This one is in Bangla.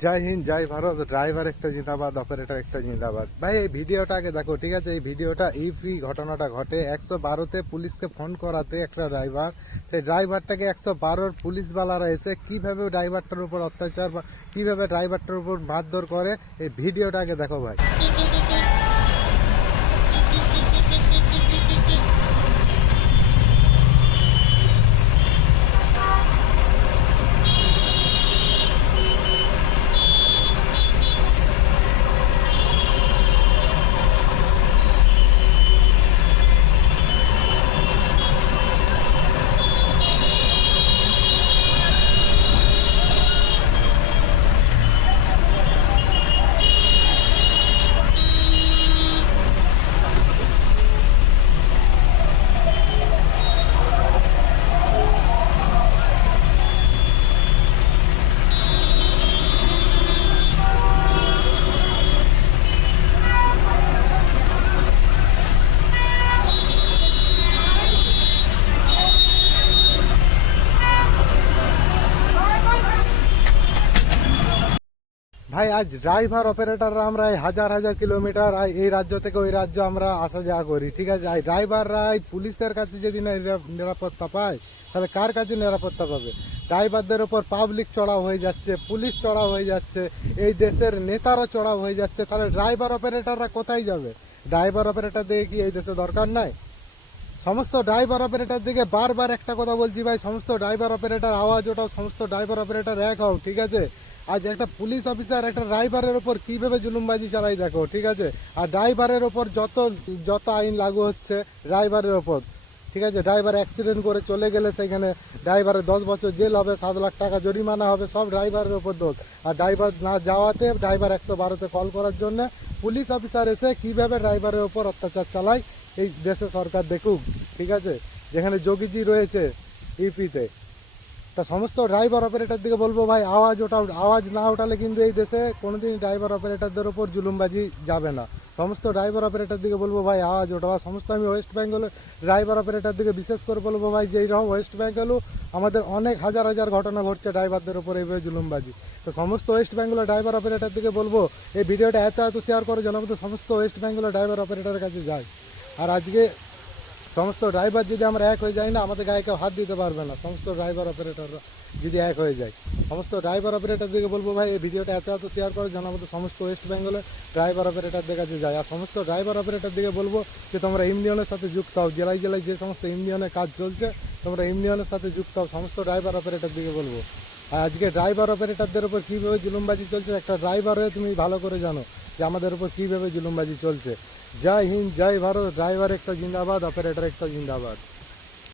জয় হিন্দ জয় ভারত। ড্রাইভার একটা জিন্দাবাদ, অপারেটর একটা জিন্দাবাদ। ভাই এই ভিডিওটা আগে দেখো, ঠিক আছে? এই ভিডিওটা ইউপি ঘটনাটা ঘটে 112-তে পুলিশকে ফোন করাতে একটা ড্রাইভার, সেই ড্রাইভারটাকে 112-র পুলিশওয়ালারা এসে কিভাবে ড্রাইভারটার উপর অত্যাচার বা কিভাবে ড্রাইভারটার উপর মারধর করে, এই ভিডিওটা আগে দেখো ভাই। ভাই আজ ড্রাইভার অপারেটররা আমরা এই হাজার হাজার কিলোমিটার এই রাজ্য থেকে ওই রাজ্য আমরা আসা যাওয়া করি, ঠিক আছে? এই ড্রাইভাররা এই পুলিশের কাছে যদি না নিরাপত্তা পায়, তাহলে কার কাছে নিরাপত্তা পাবে? ড্রাইভারদের ওপর পাবলিক চড়াও হয়ে যাচ্ছে, পুলিশ চড়াও হয়ে যাচ্ছে, এই দেশের নেতারা চড়াও হয়ে যাচ্ছে, তাহলে ড্রাইভার অপারেটররা কোথায় যাবে? ড্রাইভার অপারেটর দিয়ে কি এই দেশে দরকার নাই? সমস্ত ড্রাইভার অপারেটর দিকে বারবার একটা কথা বলছি ভাই, সমস্ত ড্রাইভার অপারেটর আওয়াজ ওঠাও, সমস্ত ড্রাইভার অপারেটর এক হও, ঠিক আছে? আজ একটা পুলিশ অফিসার একটা ড্রাইভারের ওপর কিভাবে জুলুমবাজি চালাই দেখো, ঠিক আছে? আর ড্রাইভারের ওপর যত যত আইন লাগু হচ্ছে ড্রাইভারের ওপর, ঠিক আছে? ড্রাইভার অ্যাক্সিডেন্ট করে চলে গেলে সেখানে ড্রাইভারের 10 বছর জেল হবে, 7 লাখ টাকা জরিমানা হবে, সব ড্রাইভারের ওপর দোষ। আর ড্রাইভার না যাওয়াতে ড্রাইভার 112-তে কল করার জন্য পুলিশ অফিসার এসে কিভাবে ড্রাইভারের ওপর অত্যাচার চালায় এই দেশে সরকার দেখুক, ঠিক আছে? যেখানে যোগীজি রয়েছে ইউপিতে, তা সমস্ত ড্রাইভার অপারেটর দিকে বলবো ভাই আওয়াজ ওঠাও। আওয়াজ না ওঠালে কিন্তু এই দেশে কোনোদিন ড্রাইভার অপারেটরদের ওপর জুলুমবাজি যাবে না। সমস্ত ড্রাইভার অপারেটর দিকে বলবো ভাই আওয়াজ ওঠাও। সমস্ত আমি ওয়েস্ট বেঙ্গলের ড্রাইভার অপারেটর দিকে বিশেষ করে বলবো ভাই যে এইরকম ওয়েস্ট বেঙ্গলও আমাদের অনেক হাজার হাজার ঘটনা ঘটছে ড্রাইভারদের ওপর এইভাবে জুলুমবাজি। তো সমস্ত ওয়েস্ট বেঙ্গলের ড্রাইভার অপারেটর দিকে বলবো এই ভিডিওটা এত এত শেয়ার করে যেন আমাদের সমস্ত ওয়েস্ট বেঙ্গলের ড্রাইভার অপারেটরের কাছে যায়। আর আজকে সমস্ত ড্রাইভার যদি আমরা এক হয়ে যাই না, আমাদের গায়ে কেউ হাত দিতে পারবে না। সমস্ত ড্রাইভার অপারেটররা যদি এক হয়ে যায়, সমস্ত ড্রাইভার অপারেটরদেরকে বলবো ভাই এই ভিডিওটা এত এত শেয়ার করে যেন আমাদের সমস্ত ওয়েস্ট বেঙ্গলে ড্রাইভার অপারেটরদের কাছে যায়। আর সমস্ত ড্রাইভার অপারেটরদিকে বলবো যে তোমরা ইউনিয়নের সাথে যুক্ত হও, জেলায় জেলায় যে সমস্ত ইউনিয়নের কাজ চলছে তোমরা ইউনিয়নের সাথে যুক্ত হও। সমস্ত ড্রাইভার অপারেটরদিকে বলবো। আর আজকে ড্রাইভার অপারেটরদের উপর কীভাবে জুলুমবাজি চলছে একটা ড্রাইভার হয়ে তুমি ভালো করে জানো যে আমাদের উপর কীভাবে জুলুমবাজি চলছে। জয় হিন্দ জয় ভারত। ড্রাইভার একটা জিন্দাবাদ, অপারেটর একটা জিন্দাবাদ।